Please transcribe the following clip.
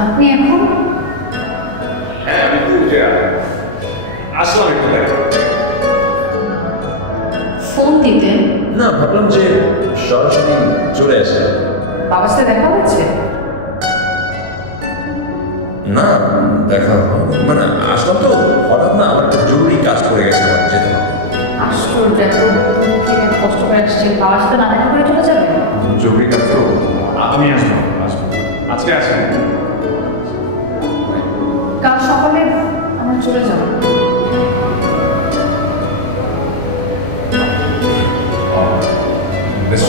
আপনি এখন হ্যাঁ আমি পূজা আসলাম একটু দেখো। ফোন দিতেন? না ভাবলাম যে সরাসরি চলে আসে। বাবার সাথে দেখা হয়েছে? না দেখা হয়নি। মানে আসলাম তো হঠাৎ, না আমার একটা জরুরি কাজ পড়ে গেছে, আমার যেতে হবে। আশ্চর্য, এত দূর থেকে এত কষ্ট করে আসছেন, বাবার সাথে না দেখা করে চলে যাবেন? জরুরি কাজ তো আমি আসবো আজকে আসেন। কাল সকালে আমরা চলে যাব। বেশ